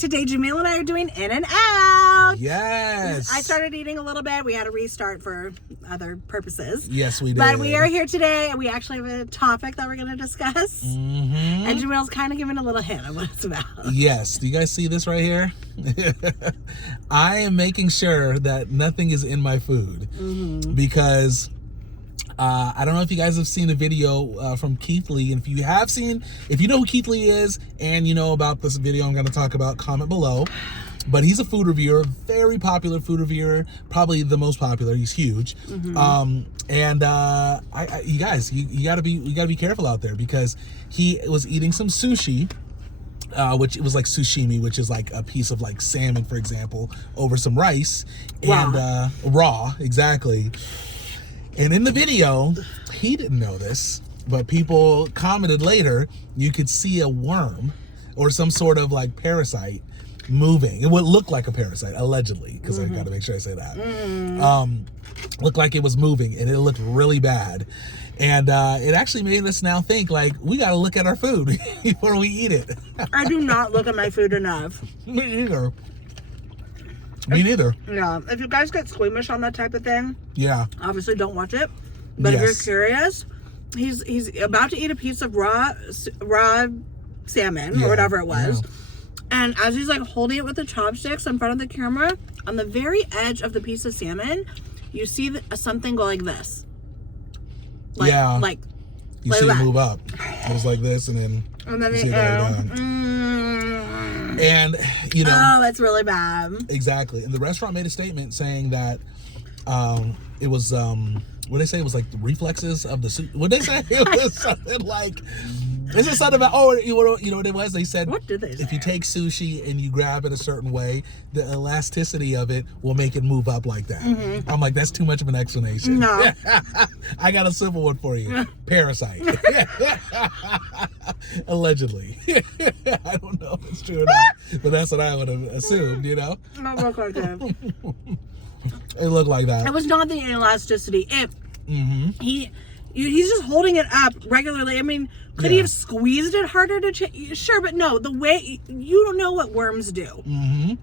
today Jamil and I are doing In and Out. Yes. I started eating a little bit. We had to restart for other purposes. Yes, we did. But we are here today, and we actually have a topic that we're going to discuss. Mm-hmm. And Jamil's kind of giving a little hint of what it's about. Yes. Do you guys see this right here? I am making sure that nothing is in my food because I don't know if you guys have seen a video from Keith Lee. And if you have seen, if you know who Keith Lee is and you know about this video I'm going to talk about, comment below. But he's a food reviewer, very popular food reviewer, probably the most popular. He's huge. You guys, you gotta be careful out there because he was eating some sushi, which it was like sashimi, which is like a piece of like salmon, for example, over some rice and raw, exactly. And in the video, he didn't know this, but people commented later, you could see a worm or some sort of like parasite moving. It would look like a parasite, allegedly, because I gotta make sure I say that. Looked like it was moving, and it looked really bad. And it actually made us now think, like, we gotta look at our food before we eat it. I do not look at my food enough. Me neither. Me neither. Yeah. If you guys get squeamish on that type of thing, obviously don't watch it. But if you're curious, he's about to eat a piece of raw salmon or whatever it was. And as he's like holding it with the chopsticks in front of the camera, on the very edge of the piece of salmon, you see something go like this. Like you see it move up. It was like this, and then you see it go down. And you know, oh, that's really bad. Exactly. And the restaurant made a statement saying that it was what did they say? It was like the reflexes of the suit. What did they say? It was something like, is it something about, you know what it was? They said, what did they say? If you take sushi and you grab it a certain way, the elasticity of it will make it move up like that. I'm like, that's too much of an explanation. No. I got a simple one for you. Parasite. Allegedly. I don't know if it's true or not, but that's what I would have assumed, you know? It looked like that. It looked like that. It was not the elasticity. He's just holding it up regularly. I mean, could he have squeezed it harder to change? Sure, but no, the way, you don't know what worms do.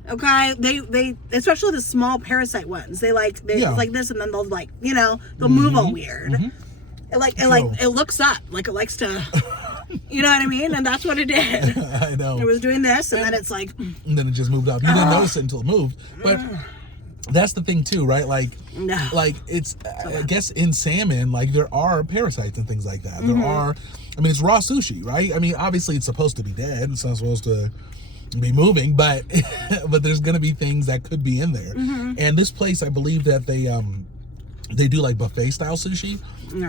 Okay? They especially the small parasite ones, they like this, and then they'll like, you know, they'll move all weird. It looks up, like it likes to, you know what I mean? And that's what it did. I know. It was doing this, and then it's like, and then it just moved up. You didn't notice it until it moved, but that's the thing too, right? Like it's, I guess in salmon, like there are parasites and things like that. There are, I mean, it's raw sushi, right? I mean, obviously it's supposed to be dead. It's not supposed to be moving, but there's going to be things that could be in there. And this place, I believe that they do like buffet style sushi.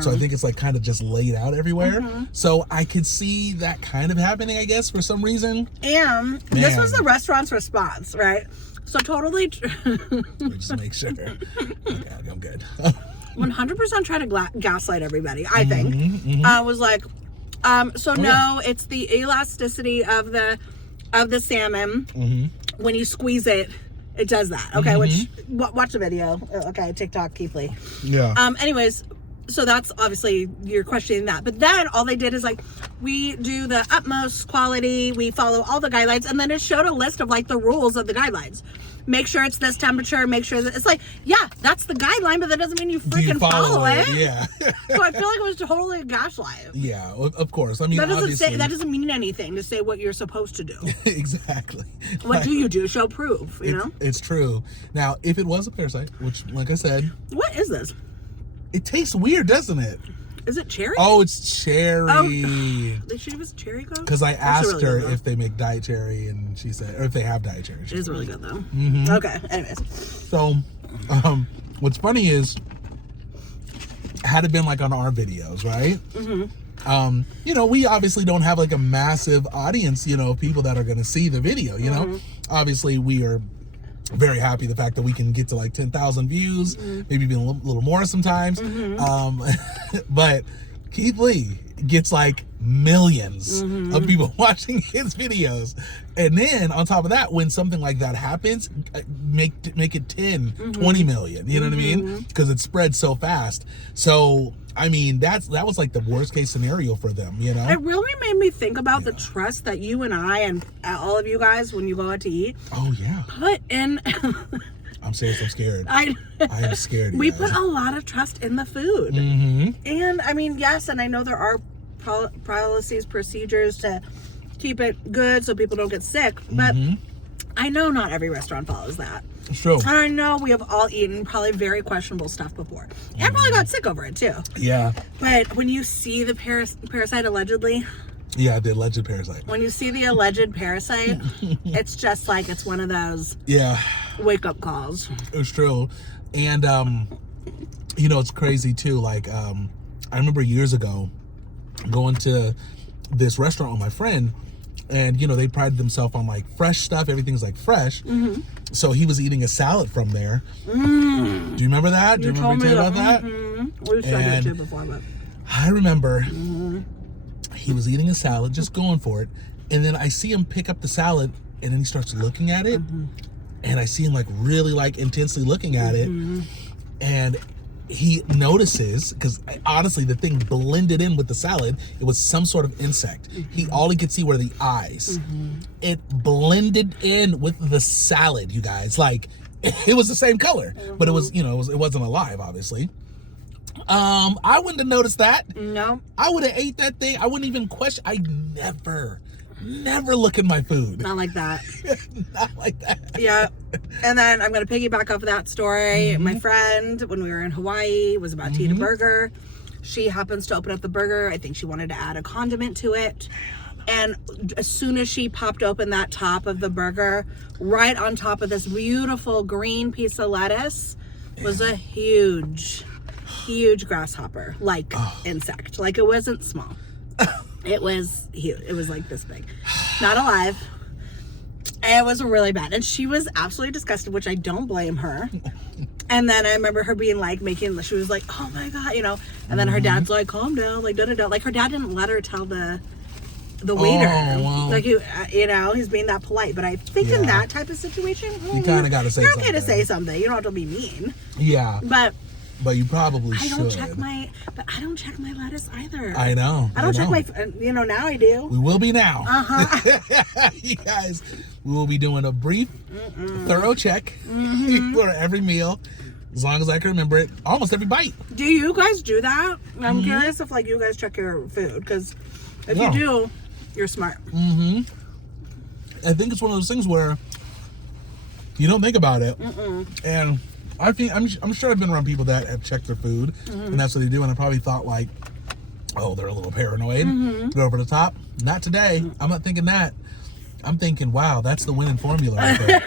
So I think it's like kind of just laid out everywhere. So I could see that kind of happening, I guess, for some reason. And this was the restaurant's response, right? So totally. Just make sure. Okay, I'm good. 100% try to gaslight everybody, I think. Was like, no, it's the elasticity of the salmon. When you squeeze it, it does that. Okay, which watch the video. Okay, TikTok, Keith Lee. Anyways, so that's obviously you're questioning that. But then all they did is like, we do the utmost quality, we follow all the guidelines, and then it showed a list of like the rules of the guidelines. Make sure it's this temperature, make sure that it's like, yeah, that's the guideline, but that doesn't mean you freaking follow it. Yeah. So I feel like it was totally a gaslight. Yeah, of course. I mean, that doesn't mean anything to say what you're supposed to do. Exactly. What do you do? Show proof, you know? It's true. Now, if it was a parasite, which, like I said. What is this? It tastes weird, doesn't it? Is it cherry? Oh, it's cherry. Oh, they should give us cherry Coke? Because I asked her if they make diet cherry, and she said, or if they have diet cherry. It is really good, though. Okay, anyways. So, what's funny is, had it been like on our videos, right? You know, we obviously don't have like a massive audience, you know, of people that are going to see the video, you know? Obviously, we are very happy the fact that we can get to like 10,000 views, maybe even a little more sometimes. But Keith Lee gets like millions of people watching his videos. And then on top of that, when something like that happens, make it 10, 20 million. You know what I mean? Because it spreads so fast. So, I mean, that was like the worst case scenario for them, you know? It really made me think about the trust that you and I and all of you guys, when you go out to eat, put in. I'm serious, I'm scared. I am scared. We put a lot of trust in the food. And I mean, yes, and I know there are policies, procedures to keep it good so people don't get sick, but I know not every restaurant follows that. It's true. And I know we have all eaten probably very questionable stuff before. And probably got sick over it too. Yeah. But when you see the parasite allegedly... Yeah, the alleged parasite. When you see the alleged parasite, it's just like it's one of those wake-up calls. It's true. And, you know, it's crazy too. Like, I remember years ago going to this restaurant with my friend, and, you know, they prided themselves on like fresh stuff. Everything's like fresh. So he was eating a salad from there. Do you remember that? Do you remember me talking about that? We've said it too before, but I remember he was eating a salad, just going for it. And then I see him pick up the salad, and then he starts looking at it. And I see him like really like intensely looking at it. And he notices, because honestly the thing blended in with the salad, it was some sort of insect. All he could see were the eyes. It blended in with the salad, you guys. Like, it was the same color, but it was, you know, it wasn't alive, obviously. I wouldn't have noticed that. No. I would have ate that thing. I wouldn't even question. I never look at my food. Not like that. Not like that. Yeah. And then I'm going to piggyback off of that story. My friend, when we were in Hawaii, was about to eat a burger. She happens to open up the burger. I think she wanted to add a condiment to it. And as soon as she popped open that top of the burger, right on top of this beautiful green piece of lettuce was a huge grasshopper, like insect. Like, it wasn't small. It was huge. It was like this big. Not alive. It was really bad. And she was absolutely disgusted, which I don't blame her. And then I remember her being like, she was like, oh my God, you know. And then her dad's like, calm down, like, da-da-da. Like, her dad didn't let her tell the waiter. Wow. Like, you know, he's being that polite. But I think in that type of situation, you kind of got to say you're something. okay to say something. You don't have to be mean. Yeah. But you probably I should. I don't check my lettuce either. I know. I don't check my, you know, now I do. We will be now. You guys, we will be doing a brief, thorough check for every meal, as long as I can remember it, almost every bite. Do you guys do that? I'm curious if, like, you guys check your food, because if you do, you're smart. I think it's one of those things where you don't think about it. And I think I'm sure I've been around people that have checked their food, and that's what they do. And I probably thought like, oh, they're a little paranoid, go over the top. Not today. I'm not thinking that. I'm thinking, wow, that's the winning formula right there.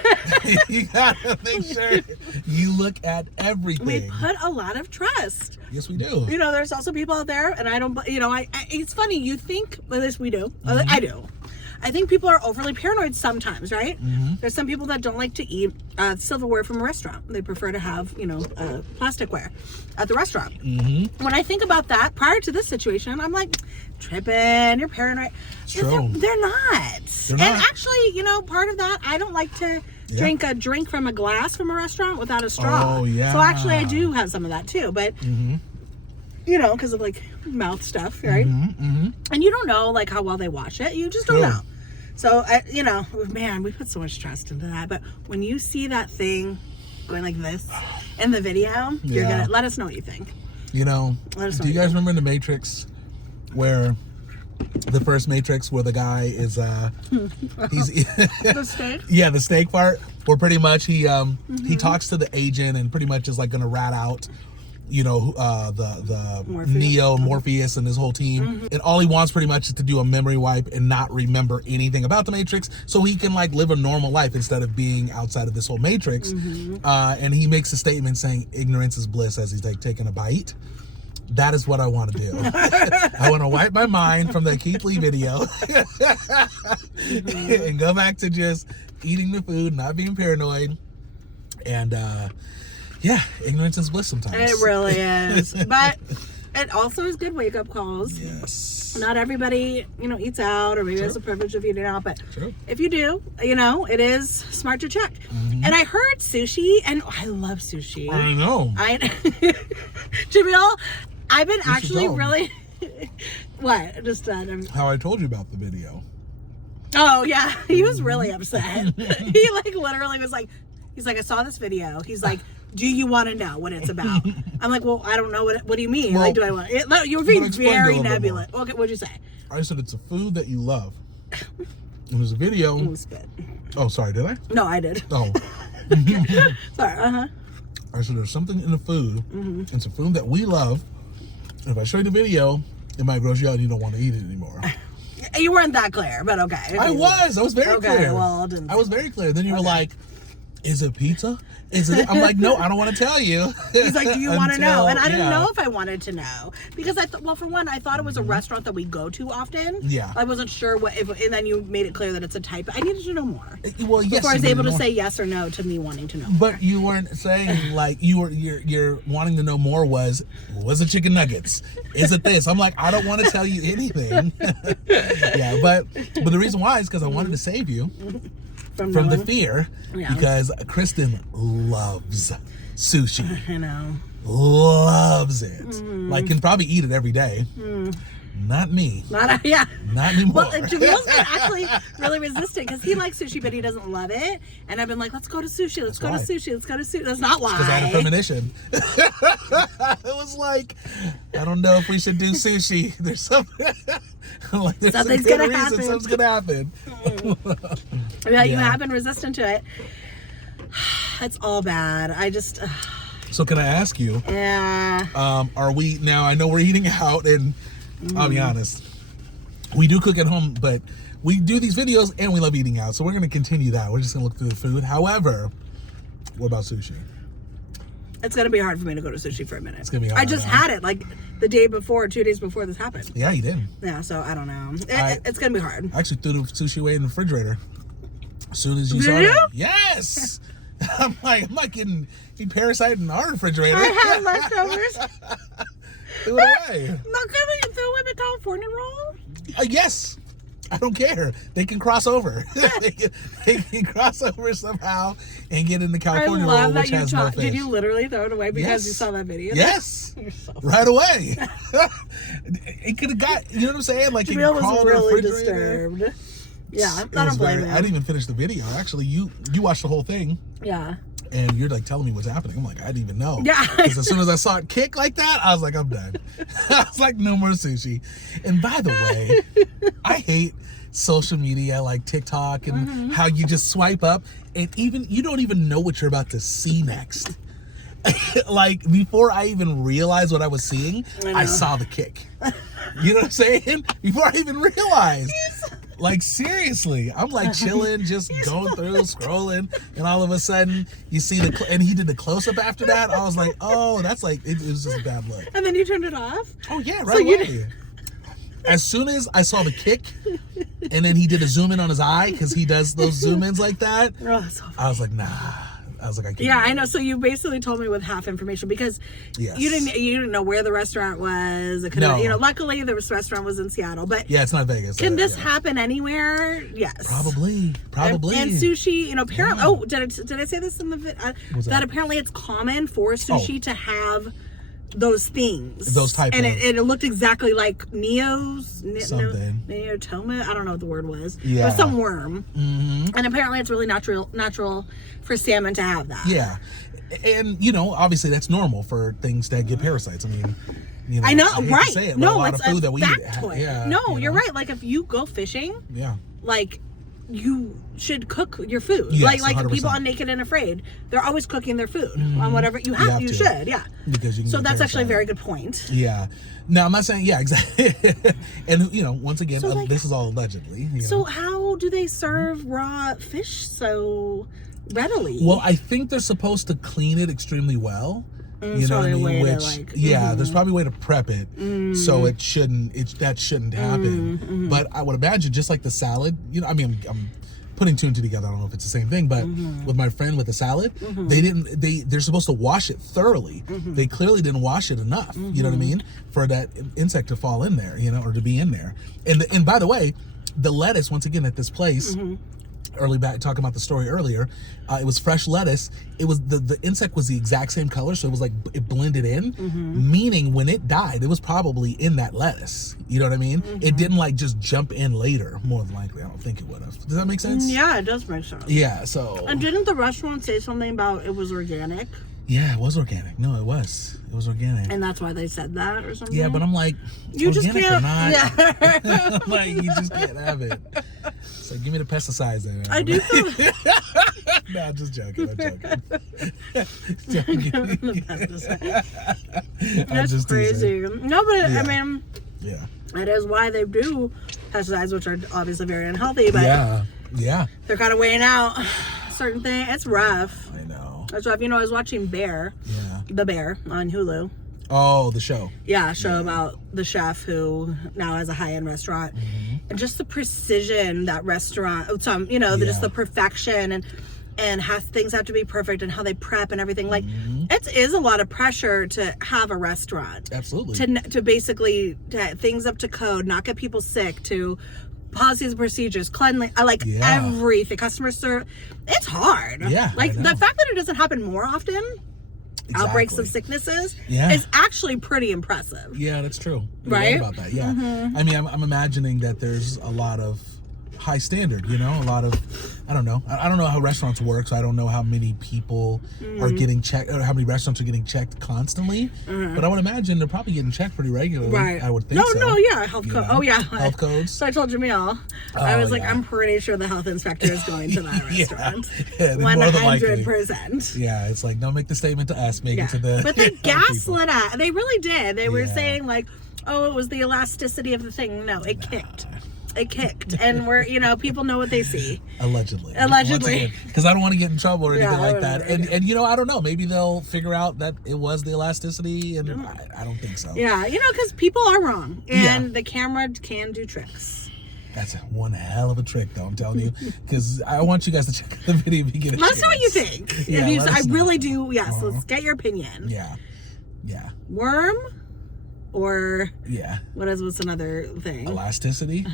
You gotta make sure you look at everything. We put a lot of trust. Yes, we do. You know, there's also people out there, and I don't, you know, it's funny. You think, at least we do. I do. I think people are overly paranoid sometimes, right? There's some people that don't like to eat silverware from a restaurant. They prefer to have, you know, plasticware at the restaurant. When I think about that, prior to this situation, I'm like, tripping, you're paranoid. True. They're not. They're not. And actually, you know, part of that, I don't like to drink a drink from a glass from a restaurant without a straw. Oh, yeah. So actually, I do have some of that too, but... You know, because of like mouth stuff, right? And you don't know like how well they wash it. You just don't know. So, you know, man, we put so much trust into that. But when you see that thing going like this in the video, you're gonna let us know what you think. You know, do you guys remember in The Matrix where the first Matrix where the guy is he's The steak? Yeah, the steak part, where pretty much he talks to the agent and pretty much is like gonna rat out, you know, the Morpheus and his whole team. And all he wants pretty much is to do a memory wipe and not remember anything about the Matrix, so he can like live a normal life instead of being outside of this whole Matrix. And he makes a statement saying ignorance is bliss as he's like taking a bite. That is what I want to do. I want to wipe my mind from the Keith Lee video and go back to just eating the food, not being paranoid. And yeah, ignorance is bliss sometimes. It really is. But it also is good wake-up calls. Yes. Not everybody, eats out, or maybe has the privilege of eating out, but if you do, it is smart to check. And I heard sushi, and I love sushi. I know. Jamil, I've been actually really... What? Just how I told you about the video. Oh, yeah. He was really upset. He, literally was like, he's like, I saw this video. He's like, do you want to know what it's about? I'm like, well, I don't know. What do you mean? Well, do I want it? You're being very nebulous. Okay, what'd you say? I said it's a food that you love. It was a video. I'm gonna spit. Oh, sorry, did I? No, I did. Oh. Sorry, I said there's something in the food. It's a food that we love. If I show you the video, it might gross you out and you don't want to eat it anymore. You weren't that clear, but okay. I was very clear. Well, I was very clear. Then you were like, is it pizza? Is it? I'm like, no, I don't want to tell you. He's like, do you want to know? And I didn't know if I wanted to know. Because for one, I thought it was a restaurant that we go to often. Yeah. I wasn't sure and then you made it clear that it's a type. I needed to know more. Well, yes. Before I was able to say yes or no to me wanting to know more. But you weren't saying you're wanting to know more was it chicken nuggets? Is it this? I'm like, I don't want to tell you anything. Yeah, but the reason why is because I wanted to save you from the fear, because Kristen loves sushi. I know. Loves it. Can probably eat it every day. Not me. Not anymore. Well, Jamil's been actually really resistant because he likes sushi, but he doesn't love it. And I've been like, let's go to sushi. Let's go to sushi. That's not why. Because I had a premonition. It was like, I don't know if we should do sushi. There's something. Something's gonna happen. Something's gonna happen. You have been resistant to it. It's all bad. So can I ask you? Yeah. Are we now? I know we're eating out, and I'll be honest, we do cook at home, but we do these videos and we love eating out. So we're gonna continue that. We're just gonna look through the food. However, what about sushi? It's gonna be hard for me to go to sushi for a minute. It's gonna be hard. I just had it the day before, 2 days before this happened. Yeah, you did. Yeah, so I don't know. It's gonna be hard. I actually threw the sushi away in the refrigerator as soon as you saw it. Yes. I'm not getting parasite in our refrigerator. I had leftovers. Threw it away. Not gonna you throw away the California roll? Yes. I don't care. They can cross over. they can cross over somehow and get in the California roll, which has no fish. Did you literally throw it away because you saw that video? Yes. You're so right away. It could have got, you know what I'm saying? Like, Jamil was really disturbed. Yeah, I don't blame him. I didn't even finish the video. Actually, you watched the whole thing. Yeah. And you're telling me what's happening. I'm like, I didn't even know. Yeah. Because as soon as I saw it kick like that, I was like, I'm done. I was like, no more sushi. And by the way, I hate social media like TikTok and how you just swipe up and you don't even know what you're about to see next. Before I even realized what I was seeing, I saw the kick. You know what I'm saying? Before I even realized. Seriously, I'm chilling, just going through, scrolling, and all of a sudden you see and he did the close up after that. I was like, oh, that's it was just a bad look. And then you turned it off? Oh yeah, right away. As soon as I saw the kick, and then he did a zoom in on his eye because he does those zoom ins like that. Oh, so I was like, nah. I was like, I can't. Yeah, I know. So you basically told me with half information because you didn't know where the restaurant was. It could have, luckily the restaurant was in Seattle, but yeah, it's not Vegas. Can this happen anywhere? Yes, probably. And sushi, apparently. Oh, did I say this in the video? That apparently it's common for sushi to have those things, those type and of, it looked exactly like something neotoma. I don't know what the word was. Yeah, it was some worm, and apparently it's really natural for salmon to have that. Yeah, and obviously that's normal for things that get parasites. I mean, I know, I hate right? to say it, No, it's a food that we eat. Yeah, no, you're right. If you go fishing, you should cook your food. Yes, like 100%. People on Naked and Afraid, they're always cooking their food on whatever you should. Yeah, because you can so that's actually a very good point. Yeah. No, I'm not saying exactly. And once again, this is all allegedly. So how do they serve raw fish so readily? Well, I think they're supposed to clean it extremely well. You know what I mean? There's probably a way to prep it so that shouldn't happen. But I would imagine just like the salad, I'm putting two and two together. I don't know if it's the same thing, but with my friend with the salad, they're supposed to wash it thoroughly. They clearly didn't wash it enough. You know what I mean? For that insect to fall in there, you know, or to be in there. And by the way, the lettuce, once again, at this place, early back, talking about the story earlier, it was fresh lettuce. It was the insect was the exact same color, so it was like it blended in, meaning when it died, it was probably in that lettuce. You know what I mean? It didn't like just jump in later, more than likely. I don't think it would have. Does that make sense? Yeah, it does make sense. Yeah, so. And didn't the restaurant say something about it was organic? Yeah, it was organic. No, it was. It was organic. And that's why they said that or something? Yeah, but I'm like, you organic just can't, or not? Yeah. I'm like, you just can't have it. So give me the pesticides in it. I do feel No, I'm just joking. I'm joking. That's just crazy. teasing. No, but Yeah. I mean, Yeah. that is why they do pesticides, which are obviously very unhealthy, but Yeah. they're kind of weighing out certain things. It's rough. I know. It's rough. You know, I was watching The Bear on Hulu. Oh, the show. Yeah, a show about the chef who now has a high-end restaurant. And just the precision that restaurant, just the perfection and things have to be perfect and how they prep and everything. Like, it is a lot of pressure to have a restaurant. Absolutely. To basically to things up to code, not get people sick, to policies and procedures, cleanliness, everything, customer service. It's hard. Yeah. Like, the fact that it doesn't happen more often, outbreaks of sicknesses, is actually pretty impressive. Yeah, that's true. You're right about that. Yeah. I mean, I'm imagining that there's a lot of high standard, you know, a lot of, I don't know how restaurants work, so I don't know how many people are getting checked, or how many restaurants are getting checked constantly, but I would imagine they're probably getting checked pretty regularly. Right. I would think Health code. Oh yeah, health codes. So I told Jamil, I was like, I'm pretty sure the health inspector is going to that restaurant. 100%. Yeah, it's like, don't make the statement to us, make it to the. But they gaslit us. They really did. They were saying like, oh, it was the elasticity of the thing. No, it kicked. It kicked, and people know what they see. Allegedly, because I don't want to get in trouble or anything like that. And I don't know. Maybe they'll figure out that it was the elasticity, and I don't think so. Yeah, because people are wrong, and the camera can do tricks. That's one hell of a trick, though. I'm telling you, because I want you guys to check out the video if you get a Let us know what you think. Yeah, I really do. Yes, let's get your opinion. Yeah. Worm. Or what's another thing? Elasticity.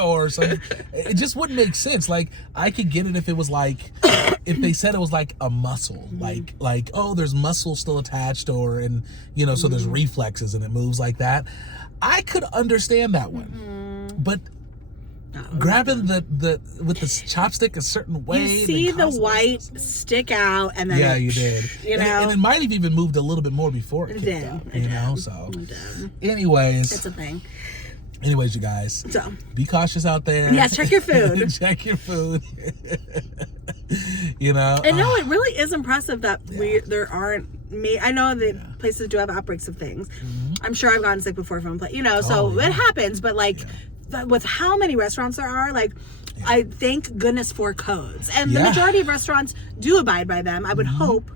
Or something. It just wouldn't make sense. Like, I could get it if it was like, if they said it was like a muscle, like oh, there's muscle still attached, or so there's reflexes and it moves like that. I could understand that one, but grabbing the with the chopstick a certain way, you see the white stick out, and then you did, and it might have even moved a little bit more before it kicked up, so anyways, it's a thing. Anyways, you guys, so be cautious out there. Yeah, check your food. Check your food. And no, it really is impressive that there aren't. I know that places do have outbreaks of things. I'm sure I've gotten sick before from it happens. But with how many restaurants there are, I thank goodness for codes, and the majority of restaurants do abide by them. I would hope.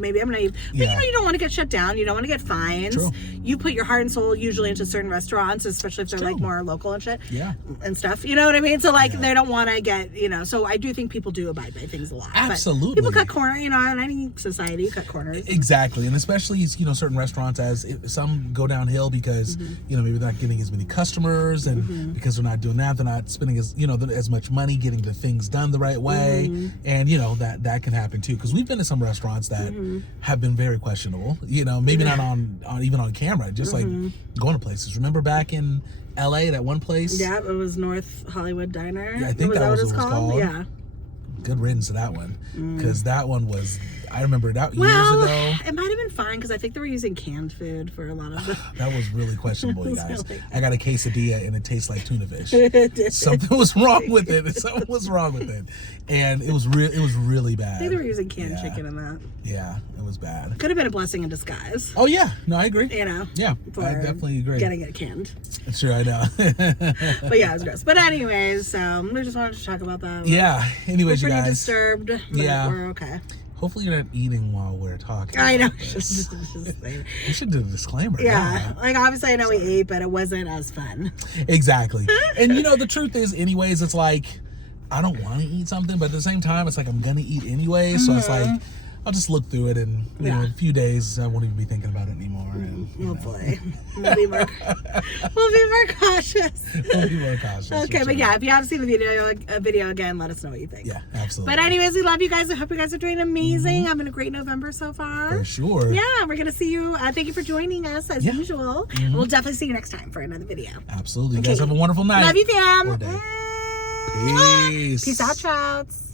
Maybe I'm naive, but you don't want to get shut down. You don't want to get fines. True. You put your heart and soul usually into certain restaurants, especially if they're more local and shit. And stuff. You know what I mean? So they don't want to get So I do think people do abide by things a lot. Absolutely. But people cut corners. In any society, you cut corners. Exactly, and especially certain restaurants, some go downhill because maybe they're not getting as many customers, and because they're not doing that, they're not spending as much money getting the things done the right way, and that can happen too. Because we've been to some restaurants that have been very questionable, maybe not on even on camera, just like going to places. Remember back in LA, that one place? Yeah, it was North Hollywood Diner. Yeah, I think that was what it was called. Yeah. Good riddance to that one, because that one was, I remember that years ago. It might have been fine because I think they were using canned food for a lot of it. That was really questionable, you guys. Really, I got a quesadilla and it tastes like tuna fish. Something was wrong with it. And it was really bad. I think they were using canned chicken in that. Yeah, it was bad. Could have been a blessing in disguise. Oh yeah, no, I agree. Yeah, I definitely agree. Getting it canned. Sure, I know. But yeah, it was gross. But anyways, we just wanted to talk about that. Yeah. Anyways, we're you pretty guys. Disturbed. But we're okay. Hopefully you're not eating while we're talking. I know. We should do a disclaimer. Yeah. Obviously I know we ate, but it wasn't as fun. Exactly. And the truth is, anyways, it's like, I don't want to eat something, but at the same time, it's like I'm gonna eat anyway. So it's like I'll just look through it, and you know, in a few days, I won't even be thinking about it anymore. And, hopefully, we'll be more cautious. We'll be more cautious. Okay, but yeah, if you haven't seen the video again, let us know what you think. Yeah, absolutely. But anyways, we love you guys. I hope you guys are doing amazing. Having a great November so far. For sure. Yeah, we're gonna see you. Thank you for joining us as usual. We'll definitely see you next time for another video. Absolutely. You guys have a wonderful night. Love you, fam. Or day. Peace. Peace out, trouts.